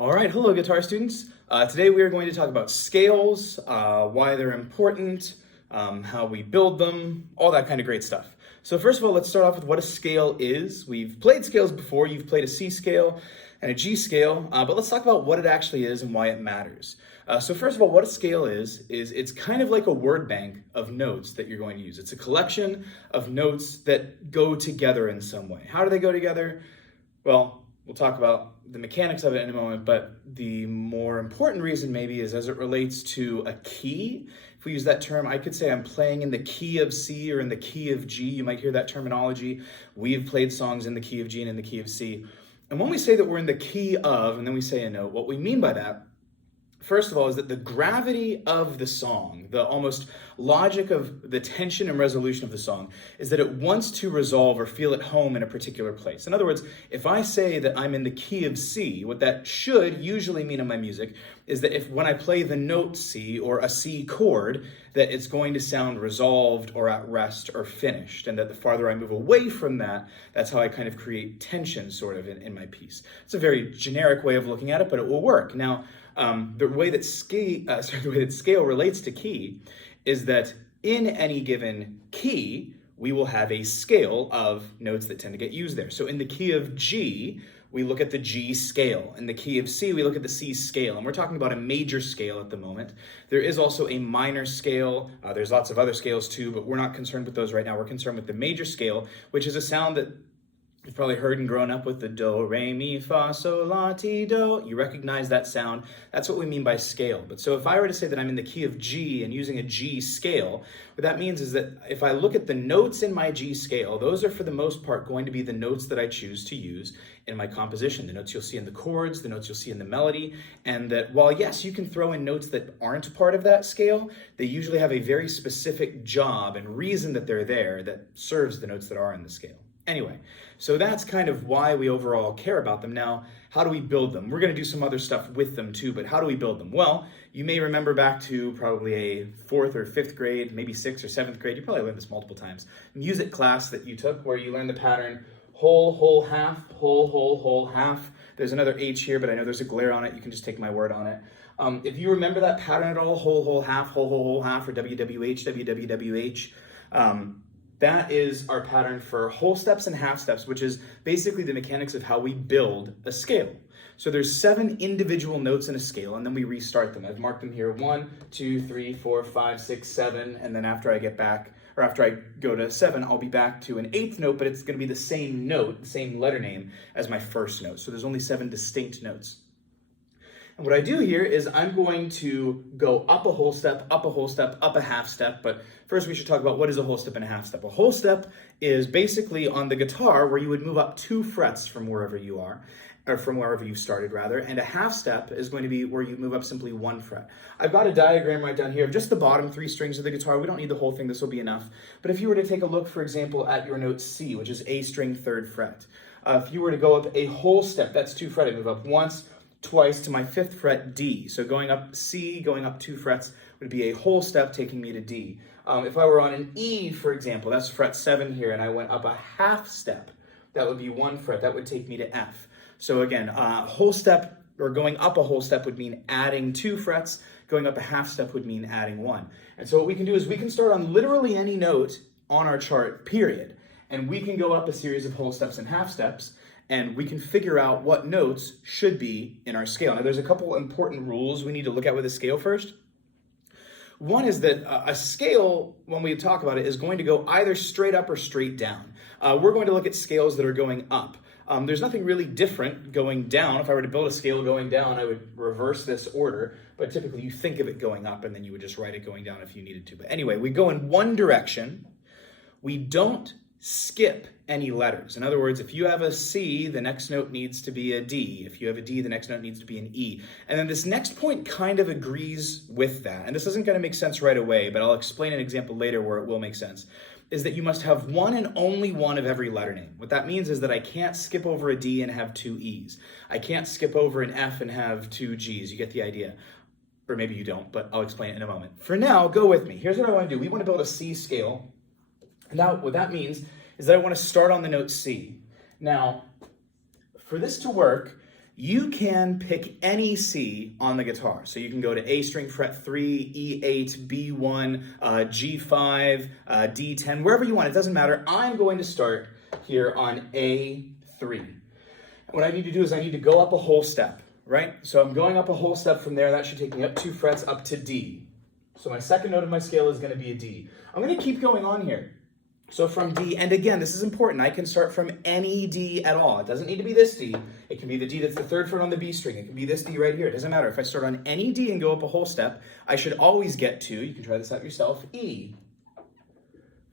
All right, hello guitar students. Today we are going to talk about scales, why they're important, how we build them, all that kind of great stuff. So first of all, let's start off with what a scale is. We've played scales before. You've played a C scale and a G scale, but let's talk about what it actually is and why it matters. So first of all, what a scale is it's kind of like a word bank of notes that you're going to use. It's a collection of notes that go together in some way. How do they go together? Well, we'll talk about the mechanics of it in a moment, but the more important reason maybe is as it relates to a key. If we use that term, I could say I'm playing in the key of C or in the key of G. You might hear that terminology. We've played songs in the key of G and in the key of C. And when we say that we're in the key of, and then we say a note, what we mean by that, first of all, is that the gravity of the song, the almost logic of the tension and resolution of the song, is that it wants to resolve or feel at home in a particular place. In other words, if I say that I'm in the key of C, what that should usually mean in my music is that if when I play the note C or a C chord, that it's going to sound resolved or at rest or finished, and that the farther I move away from that, that's how I kind of create tension sort of in my piece. It's a very generic way of looking at it, but it will work. Now, the way that scale relates to key is that in any given key, we will have a scale of notes that tend to get used there. So in the key of G, we look at the G scale. In the key of C, we look at the C scale. And we're talking about a major scale at the moment. There is also a minor scale. There's lots of other scales too, but we're not concerned with those right now. We're concerned with the major scale, which is a sound that you've probably heard and grown up with, the do, re, mi, fa, sol, la, ti, do. You recognize that sound. That's what we mean by scale. But so if I were to say that I'm in the key of G and using a G scale, what that means is that if I look at the notes in my G scale, those are for the most part going to be the notes that I choose to use in my composition, the notes you'll see in the chords, the notes you'll see in the melody, and that while yes, you can throw in notes that aren't part of that scale, they usually have a very specific job and reason that they're there that serves the notes that are in the scale. Anyway, so that's kind of why we overall care about them. Now, how do we build them? We're going to do some other stuff with them too, but how do we build them? Well, you may remember back to probably a 4th or 5th grade, maybe 6th or 7th grade, you probably learned this multiple times, music class that you took where you learned the pattern whole, whole, half, whole, whole, whole, half. There's another H here, but I know there's a glare on it. You can just take my word on it. If you remember that pattern at all, whole, whole, half, whole, whole, whole, half, or WWH, WWWH, that is our pattern for whole steps and half steps, which is basically the mechanics of how we build a scale. So there's 7 individual notes in a scale, and then we restart them. I've marked them here 1, 2, 3, 4, 5, 6, 7, and then after I get back, or after I go to 7, I'll be back to an 8th note, but it's going to be the same note, the same letter name as my first note. So there's only 7 distinct notes. And what I do here is I'm going to go up a whole step, up a whole step, up a half step. But first we should talk about what is a whole step and a half step. A whole step is basically on the guitar where you would move up 2 frets from wherever you are, or from wherever you started rather. And a half step is going to be where you move up simply 1 fret. I've got a diagram right down here of just the bottom 3 strings of the guitar. We don't need the whole thing, this will be enough. But if you were to take a look, for example, at your note C, which is A string 3rd fret. If you were to go up a whole step, that's 2 fretted, move up once, twice to my 5th fret D. So going up C, going up 2 frets would be a whole step taking me to D. If I were on an E, for example, that's fret 7 here, and I went up a half step, that would be 1 fret, that would take me to F. So again, whole step, or going up a whole step would mean adding 2 frets, going up a half step would mean adding 1. And so what we can do is we can start on literally any note on our chart, period, and we can go up a series of whole steps and half steps, and we can figure out what notes should be in our scale. Now, there's a couple important rules we need to look at with a scale first. One is that a scale, when we talk about it, is going to go either straight up or straight down. We're going to look at scales that are going up. There's nothing really different going down. If I were to build a scale going down, I would reverse this order, but typically you think of it going up and then you would just write it going down if you needed to. But anyway, we go in one direction. We don't skip any letters. In other words, if you have a C, the next note needs to be a D. If you have a D, the next note needs to be an E. And then this next point kind of agrees with that. And this isn't going to make sense right away, but I'll explain an example later where it will make sense. Is that you must have one and only one of every letter name. What that means is that I can't skip over a D and have 2 E's. I can't skip over an F and have 2 G's. You get the idea. Or maybe you don't, but I'll explain it in a moment. For now, go with me. Here's what I want to do. We want to build a C scale. Now, what that means is that I want to start on the note C. Now, for this to work, you can pick any C on the guitar. So you can go to A string fret 3, E8, B1, G5, D10, wherever you want. It doesn't matter. I'm going to start here on A3. What I need to do is I need to go up a whole step, right? So I'm going up a whole step from there. That should take me up 2 frets up to D. So my second note of my scale is going to be a D. I'm going to keep going on here. So from D, and again, this is important, I can start from any D at all. It doesn't need to be this D. It can be the D that's the 3rd fret on the B string. It can be this D right here. It doesn't matter. If I start on any D and go up a whole step, I should always get to, you can try this out yourself, E.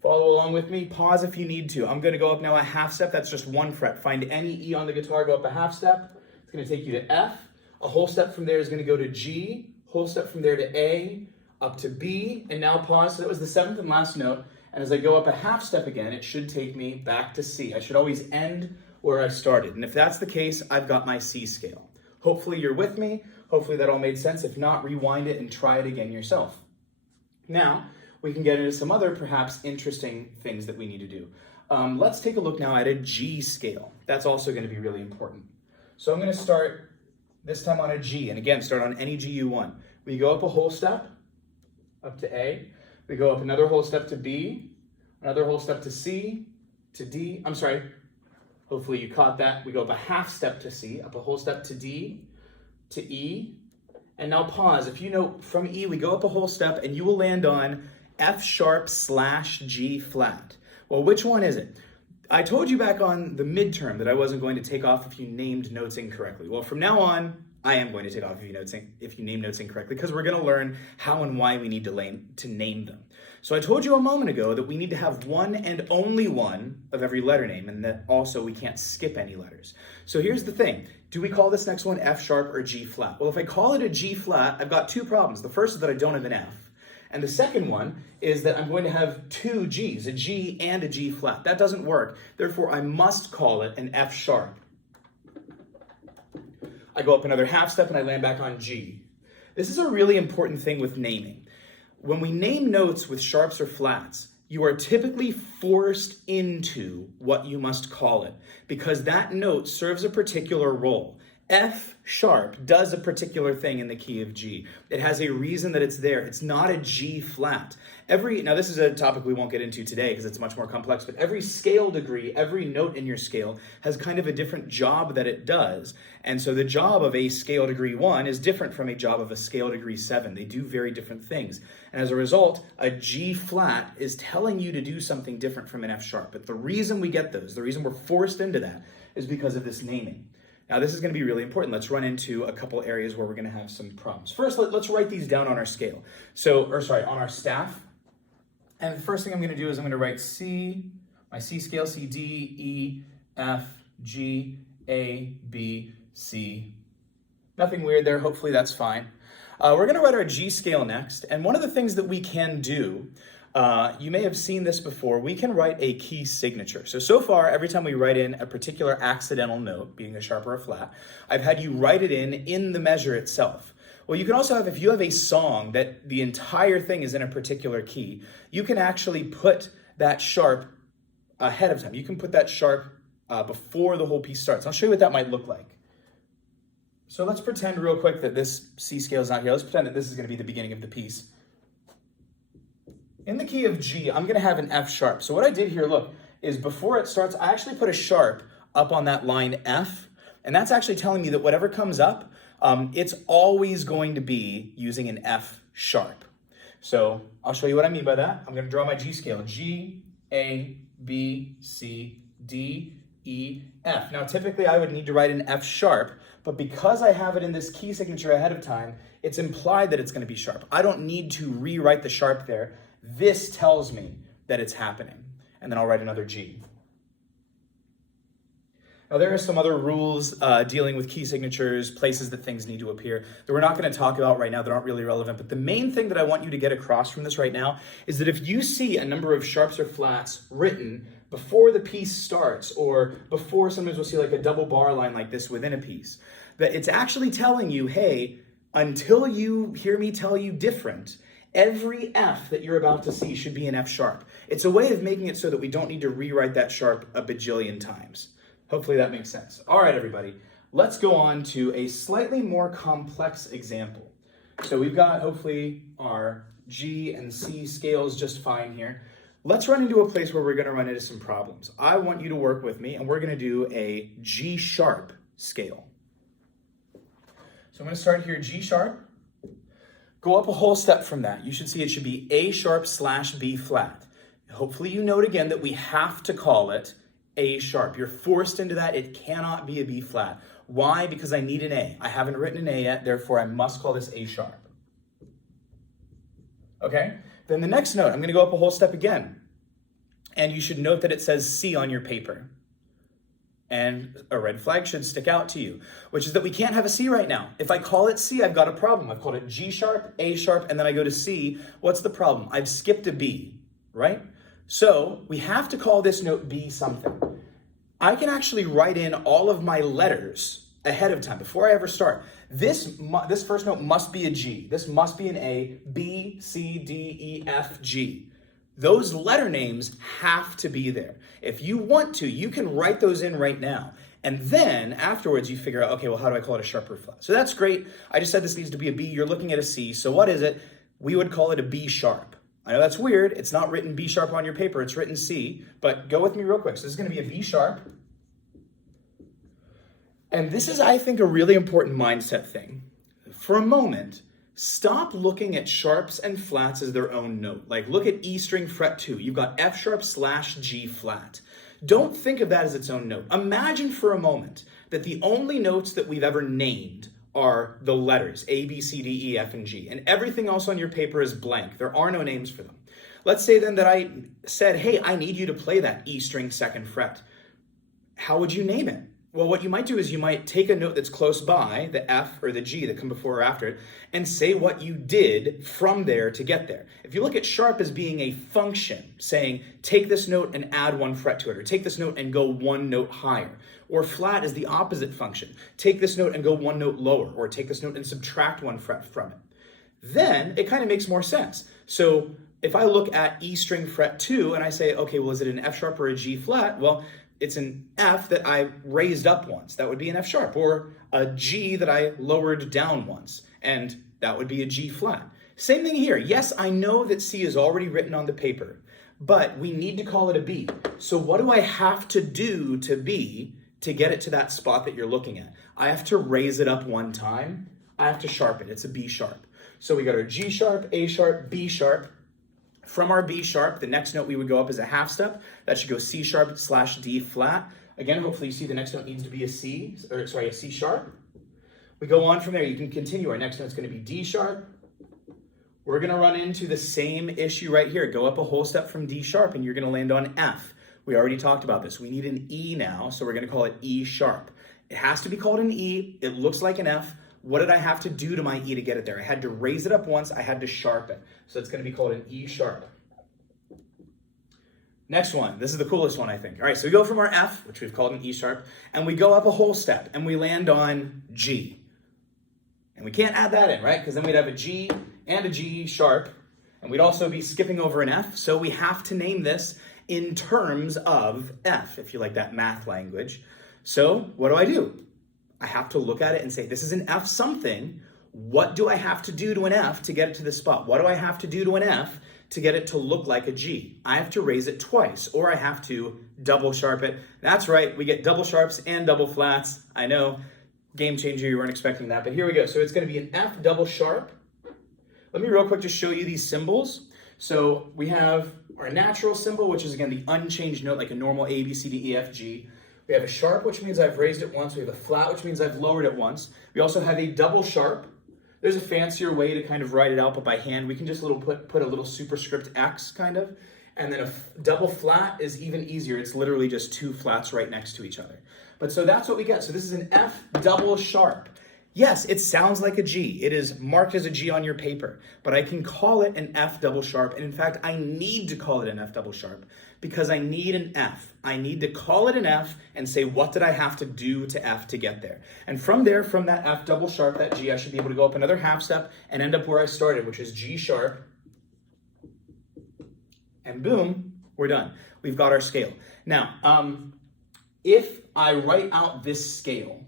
Follow along with me. Pause if you need to. I'm going to go up now a half step. That's just 1 fret. Find any E on the guitar, go up a half step. It's going to take you to F. A whole step from there is going to go to G. Whole step from there to A, up to B, and now pause. So that was the 7th and last note. And as I go up a half step again, it should take me back to C. I should always end where I started. And if that's the case, I've got my C scale. Hopefully you're with me. Hopefully that all made sense. If not, rewind it and try it again yourself. Now, we can get into some other perhaps interesting things that we need to do. Let's take a look now at a G scale. That's also going to be really important. So I'm going to start this time on a G. And again, start on any G you want. We go up a whole step, up to A. We go up another whole step to B, another whole step to C, to D. I'm sorry, hopefully you caught that. We go up a half step to C, up a whole step to D, to E, and now pause. If you know from E, we go up a whole step and you will land on F sharp / G flat. Well, which one is it? I told you back on the midterm that I wasn't going to take off if you named notes incorrectly. Well, from now on, I am going to take off if you name notes incorrectly, because we're going to learn how and why we need to name them. So I told you a moment ago that we need to have one and only one of every letter name, and that also we can't skip any letters. So here's the thing. Do we call this next one F sharp or G flat? Well, if I call it a G flat, I've got 2 problems. The first is that I don't have an F. And the second one is that I'm going to have 2 G's, a G and a G flat. That doesn't work. Therefore, I must call it an F sharp. I go up another half step and I land back on G. This is a really important thing with naming. When we name notes with sharps or flats, you are typically forced into what you must call it, because that note serves a particular role. F sharp does a particular thing in the key of G. It has a reason that it's there. It's not a G flat. Now this is a topic we won't get into today because it's much more complex, but every scale degree, every note in your scale has kind of a different job that it does. And so the job of a scale degree 1 is different from a job of a scale degree 7. They do very different things. And as a result, a G flat is telling you to do something different from an F sharp. But the reason we get those, the reason we're forced into that, is because of this naming. Now, this is going to be really important. Let's run into a couple areas where we're going to have some problems. First, let's write these down on our scale. On our staff. And the first thing I'm going to do is I'm going to write C, my C scale, C, D, E, F, G, A, B, C. Nothing weird there. Hopefully that's fine. We're going to write our G scale next. And one of the things that we can do, you may have seen this before, we can write a key signature. So far, every time we write in a particular accidental note, being a sharp or a flat, I've had you write it in the measure itself. Well, you can also have, if you have a song that the entire thing is in a particular key, you can actually put that sharp ahead of time. You can put that sharp before the whole piece starts. I'll show you what that might look like. So let's pretend real quick that this C scale is not here. Let's pretend that this is going to be the beginning of the piece. In the key of G, I'm going to have an F sharp. So what I did here, look, is before it starts, I actually put a sharp up on that line F, and that's actually telling me that whatever comes up, it's always going to be using an F sharp. So I'll show you what I mean by that. I'm going to draw my G scale. G, A, B, C, D, E, F. Now, typically I would need to write an F sharp, but because I have it in this key signature ahead of time, it's implied that it's going to be sharp. I don't need to rewrite the sharp there. This tells me that it's happening. And then I'll write another G. Now, there are some other rules dealing with key signatures, places that things need to appear, that we're not going to talk about right now that aren't really relevant. But the main thing that I want you to get across from this right now is that if you see a number of sharps or flats written before the piece starts, or before, sometimes we'll see like a double bar line like this within a piece, that it's actually telling you, hey, until you hear me tell you different, every F that you're about to see should be an F sharp. It's a way of making it so that we don't need to rewrite that sharp a bajillion times. Hopefully that makes sense. All right, everybody, let's go on to a slightly more complex example. So we've got hopefully our G and C scales just fine here. Let's run into a place where we're going to run into some problems. I want you to work with me, and we're going to do a G sharp scale. So I'm going to start here, G sharp. Go up a whole step from that. You should see it should be A sharp slash B flat. Hopefully you note again that we have to call it A sharp. You're forced into that. It cannot be a B flat. Why? Because I need an A. I haven't written an A yet, therefore I must call this A sharp. Okay? Then the next note, I'm going to go up a whole step again. And you should note that it says C on your paper. And a red flag should stick out to you, which is that we can't have a C right now. If I call it C, I've got a problem. I've called it G sharp, A sharp, and then I go to C. What's the problem? I've skipped a B, right? So we have to call this note B something. I can actually write in all of my letters ahead of time before I ever start. This first note must be a G. This must be an A, B, C, D, E, F, G. Those letter names have to be there. If you want to, you can write those in right now. And then afterwards you figure out, okay, well, how do I call it a sharp or flat? So that's great. I just said this needs to be a B. You're looking at a C. So what is it? We would call it a B sharp. I know that's weird. It's not written B sharp on your paper. It's written C. But go with me real quick. So this is going to be a B sharp. And this is, I think, a really important mindset thing. For a moment, stop looking at sharps and flats as their own note. Like, look at E string fret 2. You've got F sharp slash G flat. Don't think of that as its own note. Imagine for a moment that the only notes that we've ever named are the letters A, B, C, D, E, F, and G. And everything else on your paper is blank. There are no names for them. Let's say then that I said, hey, I need you to play that E string second fret. How would you name it? Well, what you might do is you might take a note that's close by, the F or the G that come before or after it, and say what you did from there to get there. If you look at sharp as being a function, saying take this note and add one fret to it, or take this note and go one note higher, or flat is the opposite function. Take this note and go one note lower, or take this note and subtract one fret from it. Then it kind of makes more sense. So if I look at E string fret 2 and I say, okay, well, is it an F sharp or a G flat? Well, it's an F that I raised up once. That would be an F sharp. Or a G that I lowered down once. And that would be a G flat. Same thing here. Yes, I know that C is already written on the paper, but we need to call it a B. So what do I have to do to B to get it to that spot that you're looking at? I have to raise it up one time. I have to sharpen it. It's a B sharp. So we got our G sharp, A sharp, B sharp. From our B sharp, the next note we would go up is a half step. That should go C sharp slash D flat. Again, hopefully you see the next note needs to be a C sharp. We go on from there. You can continue. Our next note's going to be D sharp. We're going to run into the same issue right here. Go up a whole step from D sharp and you're going to land on F. We already talked about this. We need an E now, so we're going to call it E sharp. It has to be called an E. It looks like an F. What did I have to do to my E to get it there? I had to raise it up once. I had to sharpen. So it's going to be called an E sharp. Next one. This is the coolest one, I think. All right, so we go from our F, which we've called an E sharp, and we go up a whole step, and we land on G. And we can't add that in, right? Because then we'd have a G and a G sharp, and we'd also be skipping over an F. So we have to name this in terms of F, if you like that math language. So what do? I have to look at it and say, this is an F something. What do I have to do to an F to get it to this spot? What do I have to do to an F to get it to look like a G? I have to raise it twice, or I have to double sharp it. That's right, we get double sharps and double flats. I know, game changer, you weren't expecting that, but here we go. So it's gonna be an F double sharp. Let me real quick just show you these symbols. So we have our natural symbol, which is again the unchanged note, like a normal A, B, C, D, E, F, G. We have a sharp, which means I've raised it once. We have a flat, which means I've lowered it once. We also have a double sharp. There's a fancier way to kind of write it out, but by hand, we can just put a little superscript X kind of. And then a double flat is even easier. It's literally just two flats right next to each other. But so that's what we get. So this is an F double sharp. Yes, it sounds like a G. It is marked as a G on your paper, but I can call it an F double sharp. And in fact, I need to call it an F double sharp because I need an F. I need to call it an F and say, what did I have to do to F to get there? And from there, from that F double sharp, that G, I should be able to go up another half step and end up where I started, which is G sharp. And boom, we're done. We've got our scale. Now, if I write out this scale,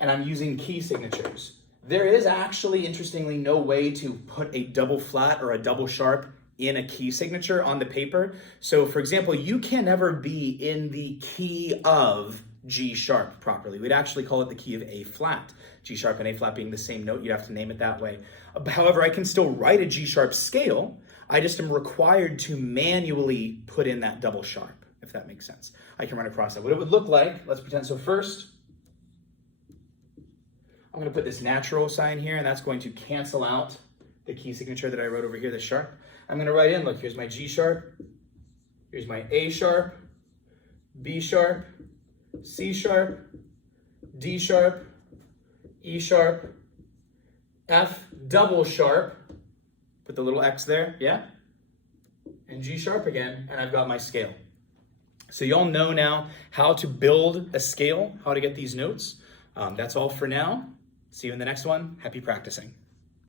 and I'm using key signatures. There is actually, interestingly, no way to put a double flat or a double sharp in a key signature on the paper. So for example, you can never be in the key of G sharp properly. We'd actually call it the key of A flat. G sharp and A flat being the same note, you'd have to name it that way. However, I can still write a G sharp scale. I just am required to manually put in that double sharp, if that makes sense. I can run across that. What it would look like, let's pretend, so first, I'm gonna put this natural sign here, and that's going to cancel out the key signature that I wrote over here, the sharp. I'm gonna write in, look, here's my G sharp, here's my A sharp, B sharp, C sharp, D sharp, E sharp, F double sharp, put the little X there, yeah? And G sharp again, and I've got my scale. So y'all know now how to build a scale, how to get these notes. That's all for now. See you in the next one. Happy practicing.